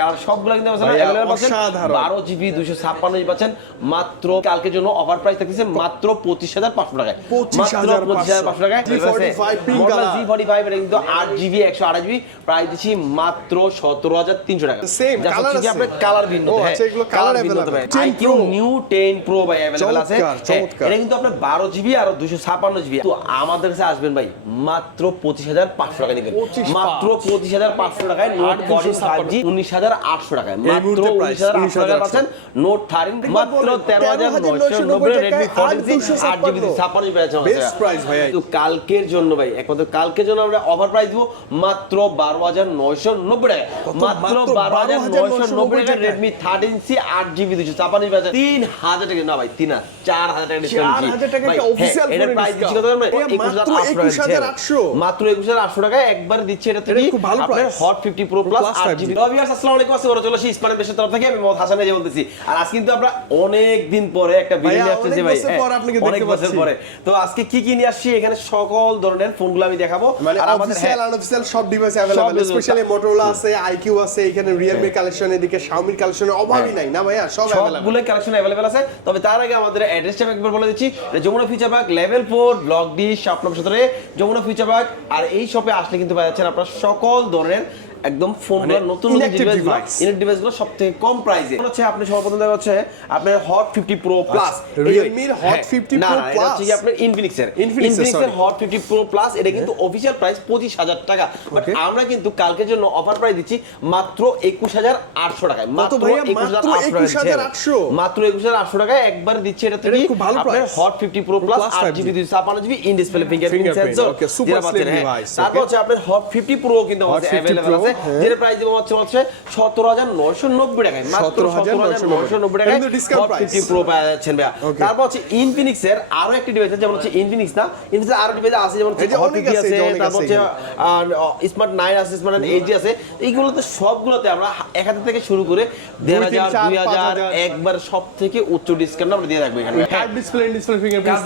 Colour সবগুলো কিন্তু অসাধারণ। বারো জিবি দুশো ছাপ্পান্ন জিবি পাচ্ছেন। মাত্র কালকের জন্য অফার প্রাইস থাকতেছে মাত্র পঁচিশ হাজার পাঁচশো টাকায়। 25,500 পঁচিশ হাজার পাঁচশো টাকায়। G45 pink color। G forty five এটা কিন্তু আট জিবি একশো আঠাশ জিবি প্রাইস দিচ্ছি মাত্র সতেরো হাজার তিনশো টাকা? আপনার কালার ভিন্ন ও, এগুলো colour colour ভিন্ন available। তবে 10 IQ Pro। New ten pro ভাই অ্যাভেলেবল আছে। হ্যাঁ। এটা কিন্তু আপনার বারো জিবি আর দুশো ছাপান্ন জিবি তো আমাদের কাছে আসবেন ভাই মাত্র পঁচিশ হাজার পাঁচশো টাকা নেবেন। মাত্র পঁচিশ হাজার পাঁচশো টাকায় নোট ফর্টি ফাইভ জি উনিশ হাজার আটশো টাকায়। মাত্র উনিশ হাজার আটশো টাকা পাচ্ছেন। নোট থার্টিন মাত্র তেরো হাজার নয়শো নব্বই রেডমি আট জিবি কিন্তু কালকের জন্য ভাই একমাত্র কালকের জন্য আমরা অফার প্রাইস দিব। মাত্র বারো হাজার নয়শো নব্বই টাকা মাত্র বারো হাজার নয়শো নব্বই টাকা। রেডমি থার্টিন সি আট জিবি দুশো ছাপান্ন জিবি আছে। তিন হাজার টাকা। না ভাই তিন হাজার চার হাজার টাকা ডিসকাউন্ট 4,000 টাকা একটা official এটার phone প্রাইস দিচ্ছি কত ভাই? ভাইয়া, 21,800 মাত্র 21,800 একুশ হাজার আটশো। টাকায় একবার দিচ্ছে এটা থেকে খুব ভালো আপনার হট ফিফটি প্রো প্লাস আট 5G জিবি আসসালামু আলাইকুম আসসালাম চলে আসি ইসমানের দেশের তরফ থেকে আমি মোহাম্মদ হাসান রাজা বলতেছি আর আজকে কিন্তু আমরা অনেক দিন পরে একটা ভিডিও ভাইয়া, নিয়ে আসতেছি অনেক ভাই বছর হ্যাঁ, পর আপনাকে অনেক দেখতে বছর পাচ্ছি। পরে তো আজকে কি কি নিয়ে আসছি এখানে সকল ধরনের ফোনগুলো আমি দেখাবো মানে আর আমাদের অফিসিয়াল হ্যাঁ, আনঅফিসিয়াল সব device available device। Specially Motorola আছে আইকিউ আছে এখানে রিয়েলমি কালেকশন এদিকে শাওমির কালেকশনের অভাবই নাই না ভাইয়া সব अवेलेबल সবগুলো কালেকশন অ্যাভেলেবেল আছে তবে তার আগে আমাদের অ্যাড্রেসটা আমি একবার বলে দিচ্ছি এটা Jamuna Future Park level four block D shop number সতেরো যমুনা ফিউচার পার্ক আর এই শপে আসলে কিন্তু পাওয়া যাচ্ছেন আপনার সকল ধরনের একদম ফোনগুলো মানে নতুন ডিভাইস device। ডিভাইসগুলো সব থেকে কম প্রাইসে হচ্ছে আপনি সর্বপ্রথম দেখা হচ্ছে আপনার hot fifty pro plus Realme র Hot 50 Pro হ্যাঁ, এটা হচ্ছে কি আপনার Infinix এর, ইনফিনিক্সের sorry। Hot fifty pro plus এটা কিন্তু অফিসিয়াল প্রাইস পঁচিশ হাজার টাকা। বাট আমরা কিন্তু কালকের জন্য অফার প্রাইস দিচ্ছি মাত্র একুশ হাজার আটশো টাকায়। মাত্র ভাইয়া? একুশ হাজার মাত্র আটশো? 21,800 মাত্র একুশ হাজার আটশো টাকায় একবার দিচ্ছে এটা থেকে খুব ভালো আপনার hot fifty pro plus Plus আট জিবি দুইশো ছাপান্ন GB in display fingerprint sensor okay, super slim device, তারপর হচ্ছে আপনার হট ফিফটি প্রো কিন্তু আমাদের 50 অ্যাভেলেবল Pro, আছে হ্যাঁ। যেটা প্রাইস দেবো হচ্ছে হচ্ছে সতেরো হাজার নয়শো নব্বই টাকায় মাত্র সতেরো হাজার নয়শো নব্বই টাকায়। ফিফটি প্রো পাওয়া যাচ্ছেন ভাইয়া। তারপর হচ্ছে ইনফিনিক্স এর আরও একটি ডিভাইস আছে যেমন হচ্ছে ইনফিনিক্স না? ইনফিনিক্স আরও ডিভাইস আছে যেমন আছে, তারপর হচ্ছে স্মার্ট নাইন আছে স্মার্ট আছে। এইগুলোতে সবগুলোতে আমরা এক হাজার থেকে শুরু করে দেড় হাজার দুই হাজার। একবার সব থেকে উচ্চ ডিসকাউন্ট আমরা দিয়ে রাখব এখানে। Card display display fingerprint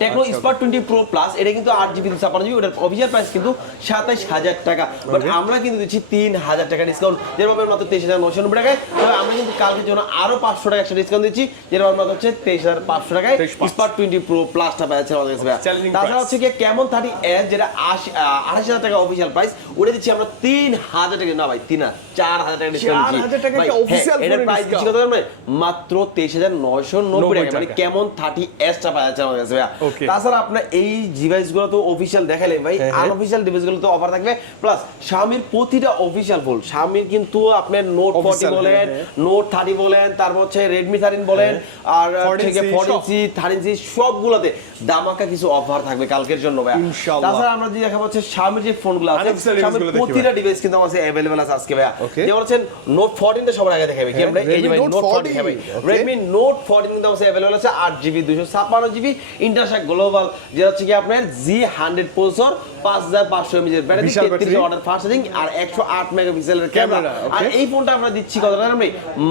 Tecno twenty pro plus এটা কিন্তু আট জিবি ছাপান্ন জিবি ওটার অফিসিয়াল প্রাইস কিন্তু সাতাইশ হাজার টাকা। বাট আমরা কিন্তু দিচ্ছি তিন হাজার টাকা ডিসকাউন্ট যেটা পাবেন মাত্র তেইশ হাজার নশো নব্বই টাকায়। তবে আমরা কিন্তু কালকের জন্য আরও পাঁচশো টাকা একটা ডিসকাউন্ট দিচ্ছি যেটা পাবেন মাত্র হচ্ছে তেইশ হাজার পাঁচশো টাকায়। 23,500 স্পার্ট টোয়েন্টি প্রো প্লাসটা পাচ্ছে আমাদের কাছে তাছাড়া হচ্ছে কি কেমন থার্টি এস যেটা আশি আঠাশ হাজার টাকা অফিসিয়াল প্রাইস ওটা দিচ্ছি আমরা তিন হাজার টাকা না ভাই তিন হাজার চার হাজার টাকা ডিসকাউন্ট 4,000 টাকা একটা official এটার প্রাইস দিচ্ছি। কত মাত্র তেইশ হাজার নয়শো নব্বই টাকা মানে কেমন থার্টি এসটা পাওয়া যাচ্ছে আমাদের কাছে ভাইয়া। তাছাড়া আপনার এই ডিভাইসগুলো তো অফিসিয়াল দেখালেন ভাই। হ্যাঁ, হ্যাঁ। আনঅফিসিয়াল ডিভাইসগুলো তো অফার থাকবে। প্লাস Xiaomi প্রতিটা অফিসিয়াল ফোন Xiaomi কিন্তু আপনার নোট ফর্টি বলেন হ্যাঁ, নোট থার্টি বলেন তারপর হচ্ছে রেডমি থার্টিন বলেন আর থেকে ফর্টি। সি থার্টিন সি সবগুলোতে। দামাকা কিছু অফার থাকবে কালকের জন্য ভাই ইনশাআল্লাহ। তাছাড়া আমরা যে দেখাবো হচ্ছে Xiaomi যে ফোনগুলো আছে Xiaomi প্রতিটা ডিভাইস কিন্তু আমাদের অ্যাভেলেবল আছে আজকে. যেমন হচ্ছেন নোট ফোরটিনটা সবার আগে দেখাবে কি হ্যাঁ, আমরা এই যে ভাই Note 14 ফোরটিন দেখাবে Okay. রেডমি নোট কিন্তু আমাদের অ্যাভেলেবল আছে গ্লোবাল যেটা হচ্ছে কি আপনার জি হান্ড্রেড প্রসেসর পাঁচ হাজার পাঁচশো এমএজের ব্যাটারি বিশাল তেত্রিশ battery। অর্ডার ফাস্ট চার্জিং আর একশো আট মেগাপিক্সেলের ক্যামেরা আর এই ফোনটা আমরা দিচ্ছি কত টাকা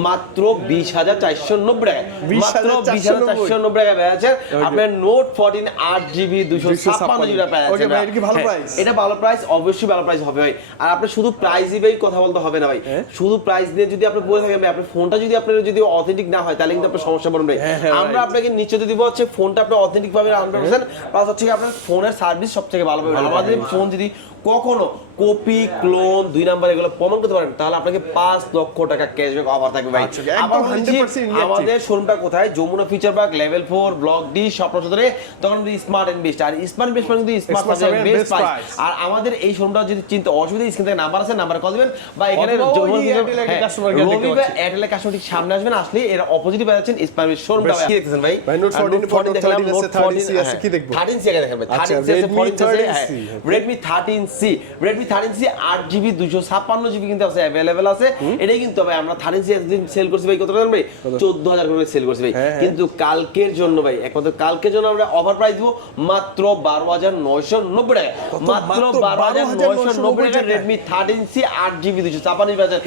মাত্র বিশ হাজার চারশো নব্বই 20,490 মাত্র বিশ হাজার চারশো নব্বই। টাকায় আপনার নোট ফোরটিন আট জিবি দুশো ছাপ্পান্ন জিবি ভাই, এটা ভালো প্রাইস এটা ভালো প্রাইস অবশ্যই ভালো প্রাইস হবে ভাই। আর আপনি শুধু প্রাইস দিবেই কথা বলতে হবে না ভাই। হ্যাঁ। শুধু প্রাইস দিয়ে যদি আপনি বলে থাকেন ভাই আপনার ফোনটা যদি আপনার যদি অথেন্টিক না হয় তাহলে কিন্তু আপনার সমস্যা পড়বে ভাই। হ্যাঁ, হ্যাঁ, আমরা আপনাকে নিশ্চয় দিব হচ্ছে ফোনটা আপনি অথেন্টিক ভাবে হান্ড্রেড পার্সেন্ট প্লাস হচ্ছে আপনার ফোনের সার্ভিস সব থেকে ভালো পাবেন আমাদের ফোন যদি কখনো কপি ক্লোন দুই নাম্বার এগুলো প্রমাণ করতে পারেন তাহলে আপনাকে পাঁচ লক্ষ টাকা ক্যাশব্যাক অফার থাকবে ভাই। আচ্ছা, আবার বলছি, আমাদের শোরুমটা কোথায়? Jamuna future park level four block D স্বপ্ন সদরে। তখন স্মার্ট ইনভেস্ট আর স্মার্ট ইনভেস্ট মানে কিন্তু স্মার্ট বেস্ট প্রাইস আর আমাদের এই শোরুমটা যদি চিন্তা অসুবিধা স্ক্রিন থেকে নাম্বার আছে নাম্বার কল দিবেন। বা এখানে যমুনা এর হ্যাঁ, রবি বা। এয়ারটেলের কাস্টমার ঠিক সামনে আসবেন আসলে এর অপোজিটে পেয়ে যাচ্ছেন স্মার্ট শোরুমটা Best। কি দেখতেছেন ভাই? ভাই, Note 14 পর Note 13 আছে, 13C আছে, কি দেখব? 13C আগে দেখাবে আচ্ছা, 13C আছে Redmi 14C আছে 13C, C Redmi thirteen C আট জিবি দুশো ছাপান্ন জিবি কিন্তু আছে অ্যাভেলেবেল আছে। এটাই কিন্তু ভাই আমরা থার্টিন সি একদিন সেল করছি ভাই কত টাকা ভাই? চোদ্দ হাজার করে সেল করছি ভাই। কিন্তু কালকের জন্য ভাই একমাত্র কালকের জন্য আমরা অফার প্রাইস দিব মাত্র বারো হাজার নয়শো নব্বই টাকা। মাত্র বারো হাজার নয়শো নব্বই টাকা রেডমি থার্টিন সি আট জিবি দুশো ছাপান্ন জিবি আছে।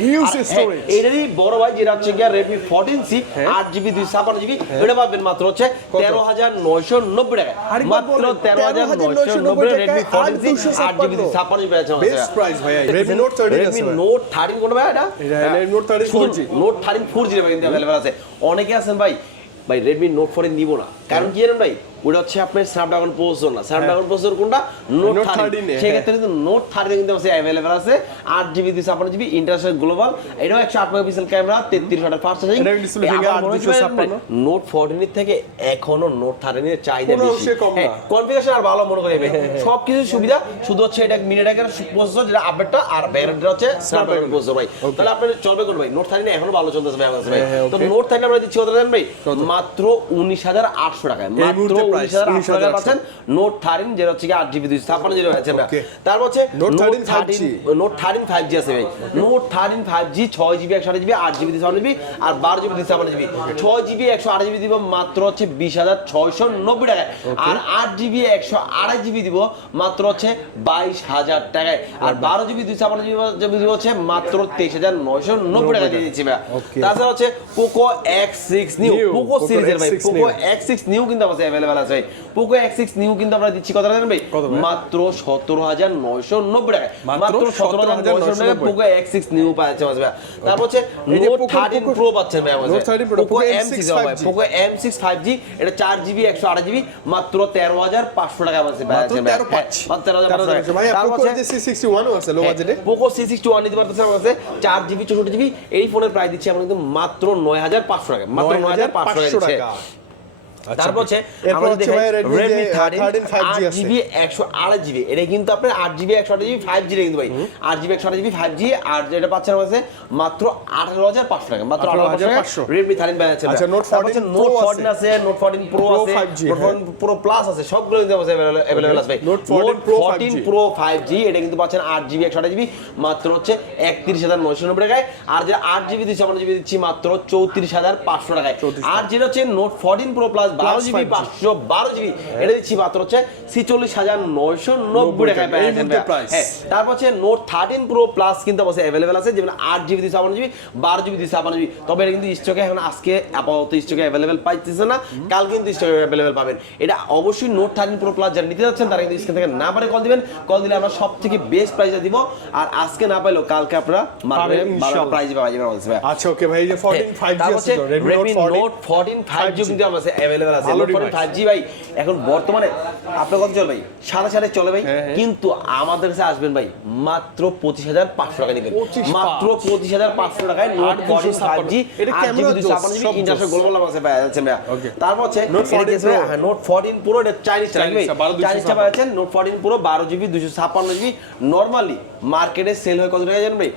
হ্যাঁ, এটারই বড় ভাই যেটা হচ্ছে গিয়া রেডমি ফোরটিন সি আট জিবি দুশো ছাপান্ন জিবি এটা পাবেন মাত্র হচ্ছে তেরো হাজার নয়শো নব্বই টাকা। মাত্র তেরো হাজার নয়শো নব্বই টাকা রেডমি ফোরটিন সি আট জিবি দুশো ছাপ্পান্ন জিবি আছে Best price ভাইয়া। Redmi Note 13 Redmi note thirteen কোন ভাই এটা? এটা Redmi Note 13 4G note thirteen four G কিন্তু অ্যাভেলেবল আছে। অনেকে আছেন ভাই ভাই রেডমি নোট ফোরে নিব না। কারণ কি জানেন ভাই? ওটা হচ্ছে আপনার স্ন্যাপড্রাগন প্রসেসর না। স্ন্যাপড্রাগন প্রসেসর কোনটা? নোট থার্টিন 13 সেক্ষেত্রে কিন্তু নোট থার্টিন কিন্তু আছে অ্যাভেলেবল আছে। আট জিবি দুশো ছাপ্পান্ন জিবি ইন্টারন্যাশনাল গ্লোবাল এটাও একশো আট মেগাপিক্সেল ক্যামেরা তেত্রিশ হাজার ফার্স্ট এটা display থেকে 8 নোট ফোরটিনের থেকে এখনও নোট থার্টিনের চাহিদা বেশি। কনফিগারেশন আর ভালো মনে করি সব কিছু সুবিধা শুধু হচ্ছে এটা মিনিটাকের প্রসেসর যেটা আপডেটটা আর ব্যারেন্টটা হচ্ছে স্ন্যাপড্রাগন প্রসেসর ভাই। তাহলে আপনার চলবে কোন ভাই? নোট থার্টিন এখনও ভালো চলতেছে ভাই হ্যাঁ, হ্যাঁ, তো নোট থার্টিন আমরা দিচ্ছি কত জানেন ভাই মাত্র উনিশ হাজার আটশো টাকায়। মাত্র উনিশ হাজার আটশো টাকা পাচ্ছেন নোট থার্টিন যেটা হচ্ছে আট জিবি দুইশো ছাপ্পান্ন জিবি আছে তারপর হচ্ছে note thirteen note thirteen five G আছে ভাই। নোট থার্টিন ফাইভ জি ছয় জিবি একশো আট জিবি আট জিবি দুশো জিবি আর বারো জিবি দুশো ছাপ্পান্ন জিবি ছয় জিবি একশো আট জিবি দিব মাত্র হচ্ছে বিশ হাজার ছয়শো নব্বই টাকায়। আর আট জিবি একশো আড়াই জিবি দিব মাত্র হচ্ছে বাইশ হাজার টাকায়। আর বারো জিবি দুশো ছাপ্পান্ন জিবি দিব হচ্ছে মাত্র তেইশ হাজার নয়শো নব্বই টাকা দিয়ে দিচ্ছি ভাই তাছাড়া হচ্ছে Poco X six new Poco সিরিজের ভাই পোকো New। নিউ কিন্তু আমাদের অ্যাভেলেবেল আছে পোকো এক্স নিউ কিন্তু আমরা দিচ্ছি কত জানেন ভাই? মাত্র সতেরো হাজার নয়শো নব্বই টাকায় মাত্র মাত্র সতেরো হাজার নয়শো টাকায় 17,990 পোকো এক্স নিউ পাচ্ছে আমাদের ভাই। তারপর হচ্ছে note Poco- thirteen Poco- pro পাচ্ছেন ভাই আমাদের। Note 13 Pro, পোকো M6 ভাই। Poco M six five G এটা চার জিবি একশো আট জিবি মাত্র তেরো হাজার পাঁচশো টাকা আমাদের ভাই আছে ভাই। 13 পাঁচ। মাত্র তেরো হাজার পাঁচশো টাকা। ভাইয়া তারপর Poco হচ্ছে যে C61 ও আছে লো বাজেটে পোকো নিতে পারতেছে কাছে জিবি এই ফোনের প্রাইস দিচ্ছি আমরা কিন্তু মাত্র নয় হাজার পাঁচশো টাকা। মাত্র নয় হাজার পাঁচশো টাকা দিচ্ছে। তারপর হচ্ছে এরপর আমরা হচ্ছে দেখাই ভাইয়া Redmi Redmi যে 13 13 5G আছে। 8GB 128 GB এটা কিন্তু আপনার 8GB 128GB 5G রে কিন্তু ভাই 8GB 128GB 5G আর যেটা পাচ্ছেন আমাদের মাত্র 18500 টাকা মাত্র 18500 টাকা 18,500 Redmi 13 ব্যাচ আছে আচ্ছা, Note 14 নোট Pro 14 আছে নোট 14 Pro Pro আছে 5G, নোট 14 Pro Plus আছে সবগুলো কিন্তু আমাদের अवेलेबल আছে ভাই Note 14 Pro 5G 14 Pro 5G এটা কিন্তু পাচ্ছেন 8GB 128GB মাত্র হচ্ছে 31990 টাকায় আর যে 8GB 256GB দিচ্ছি মাত্র 34500 টাকায় আর যেটা হচ্ছে নোট 14 Pro Plus বারো জিবি পাঁচশো বারো জিবি। এটা দিচ্ছি মাত্র হচ্ছে ছিচল্লিশ হাজার নয়শো নব্বই টাকায় হ্যাঁ, তারপর হচ্ছে নোট থার্টিন প্রো প্লাস কিন্তু অবশ্যই অ্যাভেলেবেল আছে যেমন আট জিবি দুশো জিবি বারো জিবি দুশো জিবি। তবে এটা কিন্তু স্টকে এখন আজকে আপাতত স্টকে অ্যাভেলেবেল পাইতেছে না। কাল কিন্তু স্টকে অ্যাভেলেবেল পাবেন। এটা অবশ্যই নোট থার্টিন প্রো প্লাস যারা নিতে যাচ্ছেন তারা কিন্তু স্ক্রিন থেকে না পারে কল দিবেন। কল দিলে আমরা সব থেকে বেস্ট প্রাইসে দিব। আর আজকে না পাইলেও কালকে আপনারা ভালো পাওয়া যাবে আচ্ছা ওকে ভাই এই যে হ্যাঁ, 14 5G আছে 14 5G কিন্তু আমাদের অ্যাভেলেবেল অ্যাভেলেবেল আছে। ভাই এখন বর্তমানে আপনার চল ভাই সাড়ে চলে ভাই। কিন্তু আমাদের কাছে আসবেন ভাই মাত্র পঁচিশ হাজার পাঁচশো টাকা মাত্র পঁচিশ হাজার পাঁচশো টাকায় নোট গোলমাল আছে ভাই আছে ভাই তারপর হচ্ছে নোট পুরো চাইনিজ নোট পুরো বারো জিবি দুশো জিবি নর্মালি মার্কেটে সেল হয় কত টাকা জানেন ভাই?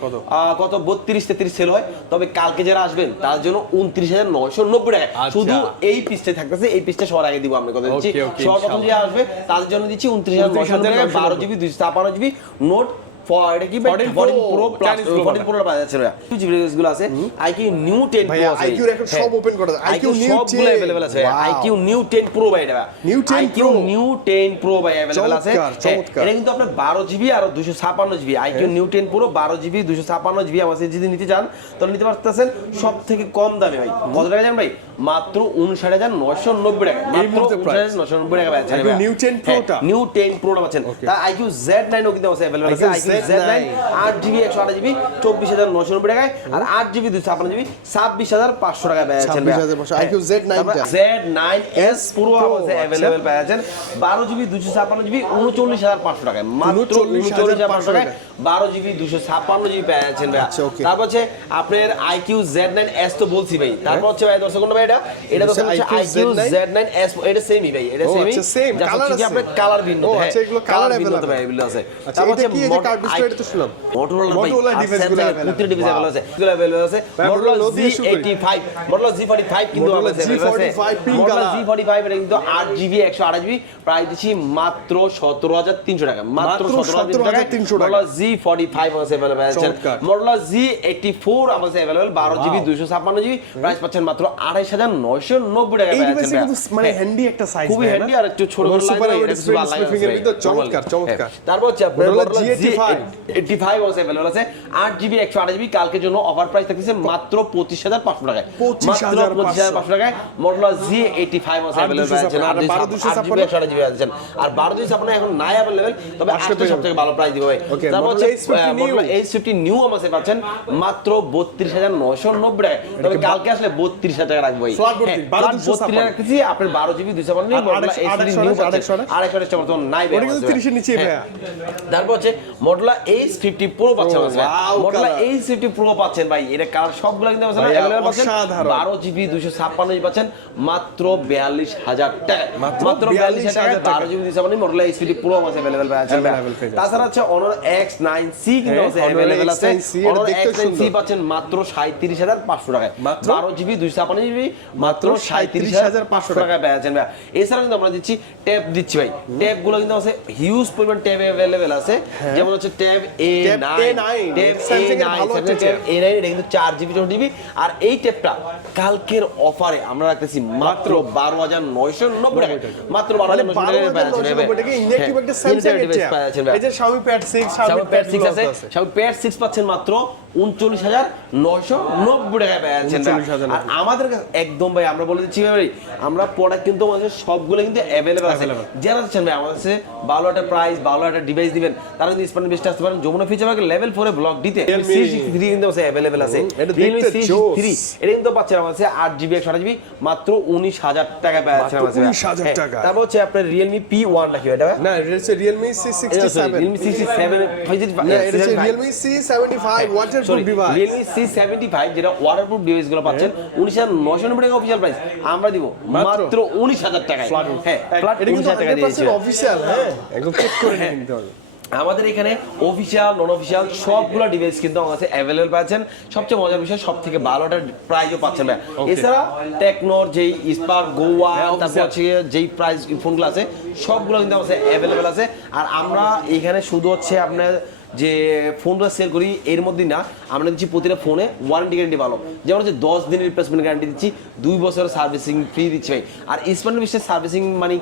কত? বত্রিশ তেত্রিশ সেল হয়। তবে কালকে যারা আসবেন তার জন্য উনত্রিশ হাজার নয়শো নব্বই টাকা শুধু এই পিসটাই থাকবে থাকতেছে এই পিসটা সবার আগে দিব আমরা কথা দিচ্ছি Okay, okay, সবার প্রথম যে আসবে তাদের জন্য দিচ্ছি উনত্রিশ হাজার নয়শো টাকা 29,990 বারো জিবি দুইশো ছাপান্ন জিবি নোট এটা কি 14 Pro, fourteen Pro Plus Chinese Pro fourteen Pro পাওয়া যাচ্ছে ভাইয়া টু জিবি গুলো আছে আইকিউ নিউ টেন প্রো ভাইয়া, আছে IQ র এখন সব open করা যায়। IQ আইকিউ New সবগুলো 10 अवेलेबल আছে Wow. IQOO new ten Pro ভাই এটা New 10 iQOO Pro। New ten Pro ভাই अवेलेबल আছে চমৎকার, হ্যাঁ, চমৎকার। এটা কিন্তু আপনার বারো জিবি আর দুশো ছাপান্ন GB iQOO new ten Pro বারো জিবি দুশো ছাপান্ন জিবি আমাদের যদি নিতে চান তাহলে নিতে পারতেছেন সব থেকে কম দামে ভাই কত টাকা জানেন ভাই মাত্র উনষাট হাজার নয়শো নব্বই টাকা। এই মাত্র মুহূর্তে উনষাট হাজার নয়শো নব্বই টাকা পাচ্ছেন IQ ভাইয়া। New 10 Pro হ্যাঁ, টা? নিউ টেন প্রোটা পাচ্ছেন। Okay. আইকিউ জেড নাইন কিন্তু আমাদের অ্যাভেলেবল আছে। আইকিউ জেড নাইন আট জিবি একশো আট জিবি চব্বিশ হাজার নশো নব্বই টাকায়। আর আট জিবি দুশো ছাপ্পান্ন জিবি ছাব্বিশ হাজার পাঁচশো টাকা পেয়েছেন 26,500 IQ Z9 Z nine S পুরো আমাদের আচ্ছা। অ্যাভেলেবল পেয়েছেন বারো জিবি দুশো ছাপ্পান্ন জিবি উনচল্লিশ হাজার পাঁচশো টাকায়। মাত্র উনচল্লিশ হাজার পাঁচশো টাকায়। বারো জিবি দুশো ছাপ্পান্ন জিবি পেয়েছেন ভাই আচ্ছা, তারপর হচ্ছে আপনার আইকিউ জেড নাইন এস তো বলছি ভাই। তারপর হচ্ছে ভাই সেকেন্ড ভাই এটা এটা হচ্ছে হচ্ছে IQ Z9 Z nine S এটা সেমই ভাই এটা সেমই আচ্ছা, same, colour আছে। আপনার কালার ভিন্ন ও, হ্যাঁ, আচ্ছা, এগুলো। ভাই এগুলো আছে আচ্ছা, এটা কি এই যে Mot- card এটা তো শুনলাম। Motorola ভাই, Motorola আরগুলো device Wow. available আছে। এগুলো available আছে। দিয়ে Z85, Motorola Z45 কিন্তু আমাদের available আছে। Z45 pink Z45 এটা কিন্তু 8GB 128GB প্রাইস দিচ্ছি মাত্র 17300 টাকা মাত্র মাত্র 17300 টাকা 17,300 টাকা। Motorola Z G forty five আছে চমৎকার। মডেলা জি এইটি ফোর আমাদের দুইশো ছাপ্পান্ন জিবি প্রাইস পাচ্ছেন মাত্র আড়াইশ হাজার নয়শো নব্বই টাকা এই পেয়ে কিন্তু মানে হ্যাঁ। হ্যান্ডি একটা সাইজ খুবই হ্যান্ডি আর একটু ছোট সুপার। চমৎকার, চমৎকার। হ্যাঁ। তারপর হচ্ছে আপনার Motorola Motorola G85 G85 আছে অ্যাভেলেবল আছে। আট জিবি একশো আট জিবি কালকের জন্য অফার প্রাইস থাকতেছে মাত্র পঁচিশ হাজার পাঁচশো টাকায়। মাত্র পঁচিশ হাজার পাঁচশো। টাকায় মডেলা জি এইটি ফাইভ আছে অ্যাভেলেবল আছে। আর 12 একশো আট জিবি একশো আট জিবি আছেন আর বারো আপনার এখন নাই অ্যাভেলেবেল তবে আসলে সব থেকে ভালো প্রাইস দিবে ভাই তারপর হচ্ছে H50 new। Motorola H fifty new আমাকে পাচ্ছেন মাত্র বত্রিশ হাজার নয়শো নব্বই টাকায়। তবে কালকে আসলে বত্রিশ হাজার টাকা রাখব Flat 32, 12,256 রাখতেছি আপনার বারো জিবি দুইশো বান্ন পাচ্ছেন আড়াইশো আড়াইশো বর্তমান নাই ওটা কিন্তু 30 এর নিচেই ভাইয়া। তারপর হচ্ছে মডেলা এইচ ফিফটি প্রো পাচ্ছেন wow, Motorola color। H fifty pro পাচ্ছেন ভাই। এটা কালার সবগুলো কিন্তু ভাইয়া, অ্যাভেলেবল পাচ্ছেন। অসাধারণ। বারো জিবি দুশো ছাপ্পান্ন জিবি পাচ্ছেন মাত্র বিয়াল্লিশ হাজার টাকা। মাত্র মাত্র বিয়াল্লিশ হাজার টাকা টাকা। বারো জিবি দুশো ছাপ্পান্ন মডেলা এইচ ফিফটি প্রো আছে অ্যাভেলেবল আছে Available পেয়ে যাচ্ছে। তাছাড়া হচ্ছে অনর এক্স নাইন সি কিন্তু হ্যাঁ, আছে। Honor আছে অনর এক্স নাইন সি পাচ্ছেন মাত্র সাঁত্রিশ হাজার পাঁচশো টাকায়। বারো জিবি দুইশো ছাপ্পান্ন জিবি মাত্র সাঁত্রিশ হাজার পাঁচশো টাকায় পেয়েছেন ভাই। এছাড়া কিন্তু আমরা দিচ্ছি ট্যাব দিচ্ছি ভাই। ট্যাবগুলো কিন্তু আছে হিউজ পরিমাণ ট্যাব অ্যাভেলেবেল আছে। যেমন হচ্ছে tab A nine tab A nine ভালো একটা tab। এ নাইন এটা কিন্তু চার জিবি চৌষট্টি জিবি আর এই ট্যাবটা কালকের অফারে আমরা রাখতেছি মাত্র বারো হাজার নয়শো নব্বই টাকা। মাত্র বারো মানে হাজার নয়শো টাকা ইলেকট্রিক একটা স্যামসাং এর ডিভাইস tab। পাচ্ছেন ভাই এই যে Xiaomi Pad 6 Xiaomi Xiaomi Pad Pad 6 গুলো আছে। আছে। Xiaomi Pad 6 পাচ্ছেন মাত্র উনচল্লিশ হাজার নয়শো নব্বই টাকায় পেয়েছেন ভাই। 39,990 আর আমাদের কাছে একদম ভাই আমরা বলে দিচ্ছি ভাই আমরা প্রোডাক্ট কিন্তু আমাদের সবগুলো কিন্তু অ্যাভেলেবল আছে যারা চাচ্ছেন ভাই আমাদের কাছে ভালো একটা প্রাইস ভালো একটা ডিভাইস দিবেন তারা বেস্ট আসতে পারেন যমুনা ফিচার লেভেল ফোরে ব্লক দিতে সি থ্রি কিন্তু আছে অ্যাভেলেবল আছে এটা Realme দেখতে C63 জোস। এটা কিন্তু পাচ্ছেন কাছে আট জিবি একশো জিবি মাত্র উনিশ হাজার টাকা পেয়েছেন মাত্র আমার কাছে। 19,000 হ্যাঁ, টাকা। তারপর হচ্ছে আপনার রিয়েলমি পি ওয়ান রাখি এটা? না এটা হচ্ছে Realme C67 Realme C seven না এটা হচ্ছে Realme C75 waterproof device. Realme C যেটা ওয়াটারপ্রুফ ডিভাইসগুলো পাচ্ছেন উনিশ হাজার নয়শো নব্বই টাকা অফিসিয়াল প্রাইস আমরা দিব মাত্র? মাত্র উনিশ হাজার টাকায়। হ্যাঁ ফ্ল্যাট এটা উনিশ কিন্তু হাজার টাকা দিয়েছে। 100% অফিশিয়াল হ্যাঁ। একদম চেক করে নিতে হবে। আমাদের এখানে অফিসিয়াল নন অফিসিয়াল সবগুলো ডিভাইস কিন্তু আমার কাছে অ্যাভেলেবল পাচ্ছেন। সবচেয়ে মজার বিষয় সব থেকে ভালোটা প্রাইজও পাচ্ছেন ভাই এছাড়া টেকনোর যেই স্পার গোয়া হ্যাঁ, তারপর হচ্ছে যেই প্রাইস ফোনগুলো আছে সবগুলো কিন্তু আমার কাছে অ্যাভেলেবেল আছে। আর আমরা এখানে শুধু হচ্ছে আপনার যে ফোনটা সেল করি এর মধ্যে না আমরা দিচ্ছি প্রতিটা ফোনে ওয়ারেন্টি গ্যারান্টি ভালো। যেমন হচ্ছে দশ দিনের রিপ্লেসমেন্ট গ্যারান্টি দিচ্ছি দুই বছরের সার্ভিসিং ফ্রি দিচ্ছি ভাই। আর স্মার্ট বিশ্বের সার্ভিসিং মানে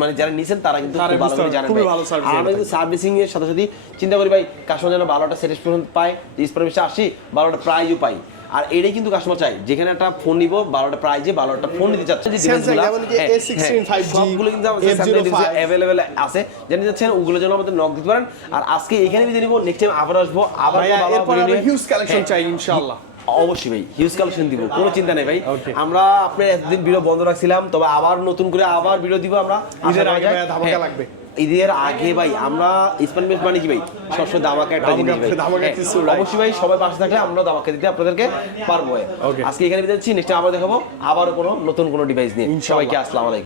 মানে যারা নিছেন তারা কিন্তু ভালো করে জানেন আমরা কিন্তু সার্ভিসিং এর সাথে সাথে চিন্তা করি ভাই কাস্টমার যেন ভালো একটা স্যাটিসফ্যাকশন পায় স্পারমিশে আসি ভালো একটা প্রাইজও পাই। আর এটাই কিন্তু কাস্টমার চাই। যেখানে একটা ফোন নিব বারোটা প্রাইজে একটা ফোন নিতে চাচ্ছে হ্যাঁ, A16 হ্যাঁ, 5G, সবগুলো কিন্তু অ্যাভেলেবেল আছে। জেনে যাচ্ছেন ওগুলো যেন আমাদের নক দিতে পারেন। আর আজকে এখানে বিদায় নিব নেক্সট টাইম আবার আসব আবার huge collection হ্যাঁ, চাই, ইনশাআল্লাহ। অবশ্যই ভাই হিউজ কালেকশন দিব কোনো চিন্তা নেই ভাই। আমরা আপনার একদিন ভিডিও বন্ধ রাখছিলাম তবে আবার নতুন করে আবার ভিডিও দিব আমরা। লাগবে। ঈদের আগে ভাই আমরা ইসমান মেস মানে কি ভাই। সবসময় দামাকে একটা জিনিস ভাই। হ্যাঁ? অবশ্যই ভাই সবাই পাশে থাকলে আমরা দামাকে দিতে আপনাদেরকে পারব. আজকে এখানে বিদায় নেক্সট আবার দেখাবো। আবার কোনো নতুন কোনো ডিভাইস নিয়ে। সবাইকে আসসালামু আলাইকুম।